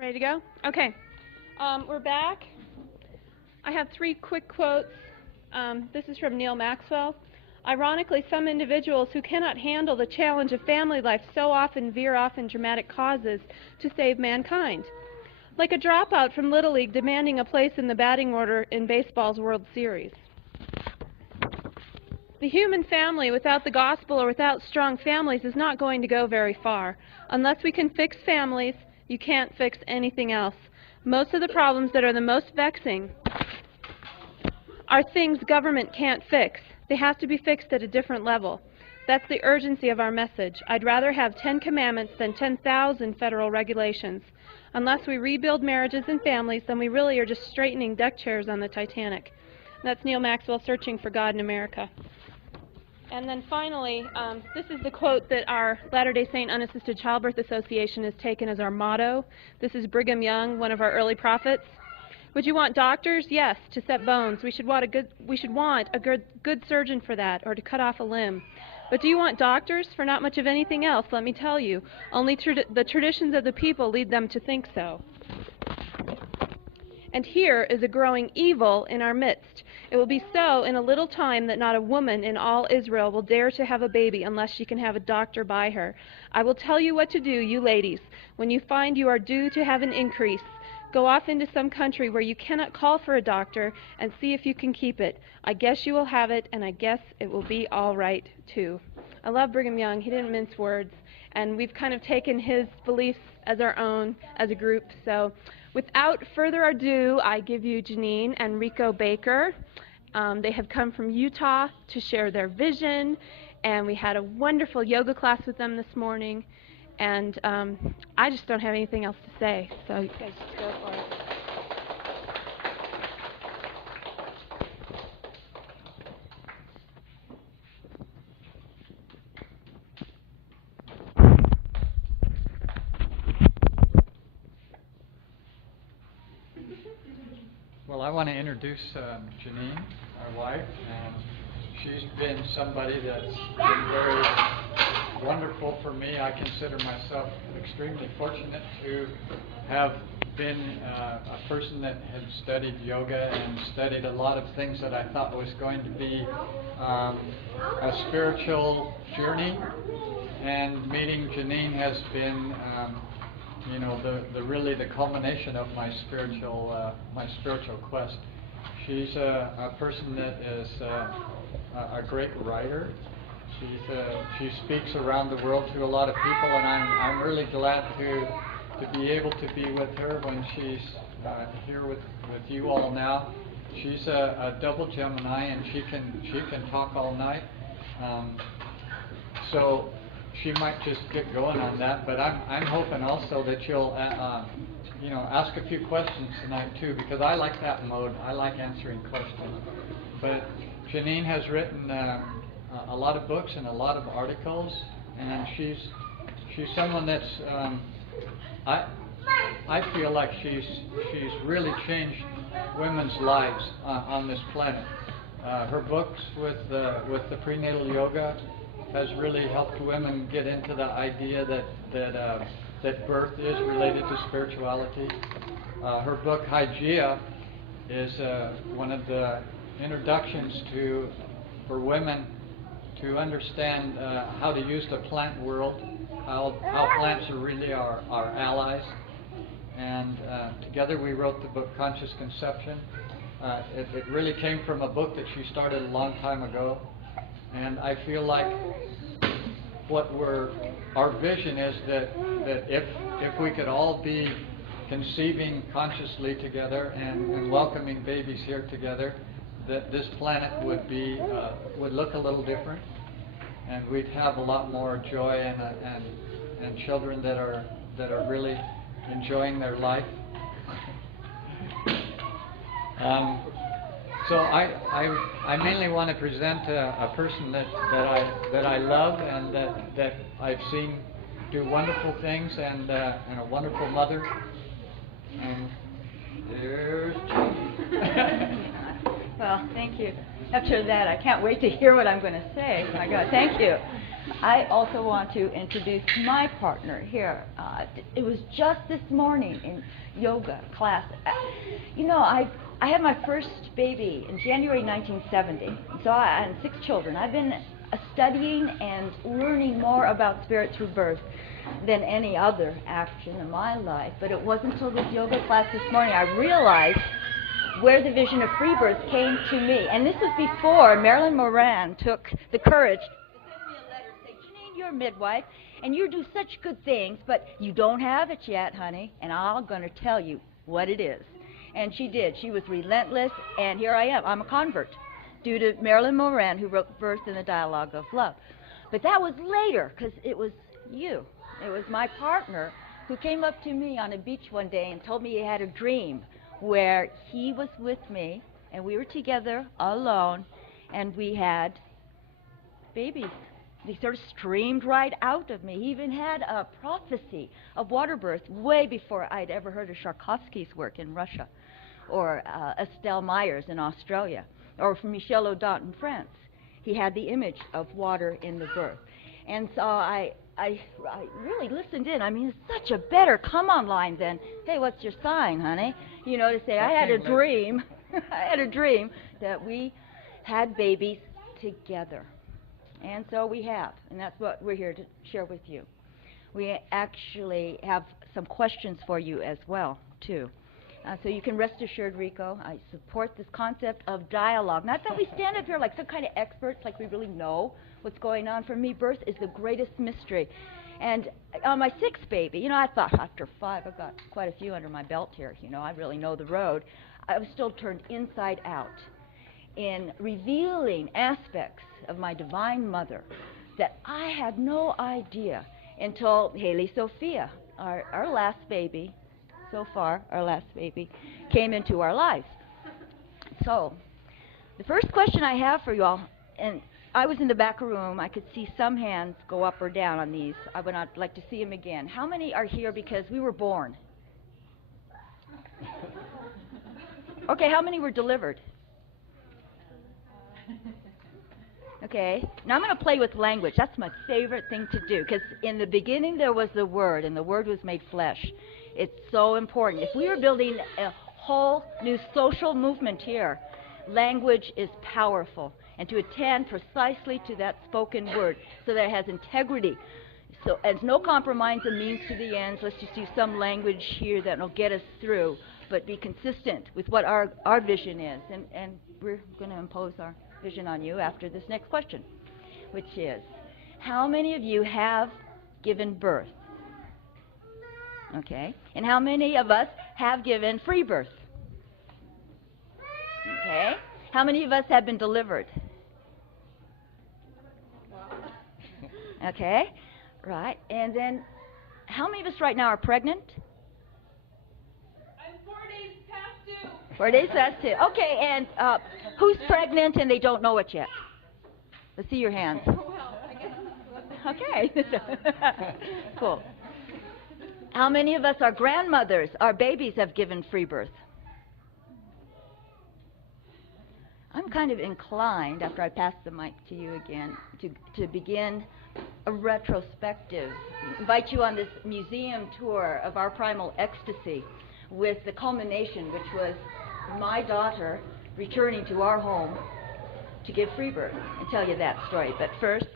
Ready to go? Okay. We're back. I have 3 quick quotes. This is from Neil Maxwell. Ironically, some individuals who cannot handle the challenge of family life so often veer off in dramatic causes to save mankind. Like a dropout from Little League demanding a place in the batting order in baseball's World Series. The human family without the gospel or without strong families is not going to go very far. Unless we can fix families, you can't fix anything else. Most of the problems that are the most vexing are things government can't fix. They have to be fixed at a different level. That's the urgency of our message. I'd rather have 10 commandments than 10,000 federal regulations. Unless we rebuild marriages and families, then we really are just straightening deck chairs on the Titanic. That's Neil Maxwell, Searching for God in America. And then finally, this is the quote that our Latter-day Saint Unassisted Childbirth Association has taken as our motto. This is Brigham Young, one of our early prophets. Would you want doctors? Yes, to set bones. We should want a good surgeon for that, or to cut off a limb. But do you want doctors? For not much of anything else, let me tell you. Only the traditions of the people lead them to think so. And here is a growing evil in our midst. It will be so in a little time that not a woman in all Israel will dare to have a baby unless she can have a doctor by her. I will tell you what to do, you ladies. When you find you are due to have an increase, go off into some country where you cannot call for a doctor and see if you can keep it. I guess you will have it, and I guess it will be all right, too. I love Brigham Young. He didn't mince words, and we've kind of taken his beliefs as our own as a group. So without further ado, I give you Jeannine and Rico Baker. They have come from Utah to share their vision, and we had a wonderful yoga class with them this morning. And I just don't have anything else to say, so you guys just go for it. Well, I want to introduce Jeannine, our wife, and she's been somebody that's been very wonderful for me. I consider myself extremely fortunate to have been a person that had studied yoga and studied a lot of things that I thought was going to be a spiritual journey. And meeting Jeannine has been really the culmination of my spiritual quest. She's a person that is a great writer. She speaks around the world to a lot of people, and I'm really glad to be able to be with her when she's here with you all now. She's a double Gemini, and she can talk all night. So she might just get going on that, but I'm hoping also that you'll ask a few questions tonight too, because I like that mode. I like answering questions. But Jeannine has written a lot of books and a lot of articles, and she's someone that's I feel like she's really changed women's lives on this planet. Her books with the prenatal yoga has really helped women get into the idea that birth is related to spirituality. Her book Hygeia is one of the introductions for women to understand how to use the plant world, how plants are really our allies. And together we wrote the book Conscious Conception. It really came from a book that she started a long time ago. And I feel like our vision is that if we could all be conceiving consciously together and welcoming babies here together, that this planet would look a little different, and we'd have a lot more joy and children that are really enjoying their life. So I mainly want to present a person that I love and that I've seen do wonderful things, and a wonderful mother. And there's Well, thank you. After that, I can't wait to hear what I'm going to say. My God, thank you. I also want to introduce my partner here. It was just this morning in yoga class. You know, I had my first baby in January 1970, so I had 6 children. I've been studying and learning more about spirit through birth than any other action in my life. But it wasn't until this yoga class this morning I realized where the vision of free birth came to me. And this was before Marilyn Moran took the courage to send me a letter saying, Jeannine, you're a midwife, and you do such good things, but you don't have it yet, honey, and I'm going to tell you what it is. And she did. She was relentless, and here I am. I'm a convert due to Marilyn Moran, who wrote Birth in the Dialogue of Love. But that was later, because it was you. It was my partner who came up to me on a beach one day and told me he had a dream where he was with me, and we were together alone, and we had babies. They sort of streamed right out of me. He even had a prophecy of water birth way before I'd ever heard of Tchaikovsky's work in Russia, or Estelle Myers in Australia, or from Michel Audin in France. He had the image of water in the birth. And so I really listened in. I mean, it's such a better come-on line than, hey, what's your sign, honey? You know, to say, I had a dream. I had a dream that we had babies together. And so we have, and that's what we're here to share with you. We actually have some questions for you as well, too. So you can rest assured, Rico, I support this concept of dialogue. Not that we stand up here like some kind of experts, like we really know what's going on. For me, birth is the greatest mystery. And on my 6th baby, you know, I thought after 5, I've got quite a few under my belt here. You know, I really know the road. I was still turned inside out in revealing aspects of my divine mother that I had no idea until Haley Sophia, our last baby, so far, our last baby, came into our lives. So, the first question I have for you all, and I was in the back room, I could see some hands go up or down on these. I would not like to see them again. How many are here because we were born? Okay, how many were delivered? Okay, now I'm going to play with language. That's my favorite thing to do, because in the beginning there was the Word, and the Word was made flesh. It's so important. If we were building a whole new social movement here, language is powerful. And to attend precisely to that spoken word so that it has integrity. So as no compromise and means to the ends, let's just use some language here that will get us through, but be consistent with what our vision is. And we're going to impose our vision on you after this next question, which is, how many of you have given birth? Okay. And how many of us have given free birth? Okay. How many of us have been delivered? Okay. Right. And then, how many of us right now are pregnant? I'm 4 days past due. 4 days past due. Okay. And who's pregnant and they don't know it yet? Let's see your hands. Well, I guess Okay. Cool. How many of us are grandmothers? Our babies have given free birth. I'm kind of inclined, after I pass the mic to you again, to begin a retrospective. Invite you on this museum tour of our primal ecstasy with the culmination, which was my daughter returning to our home to give free birth, and tell you that story. But first,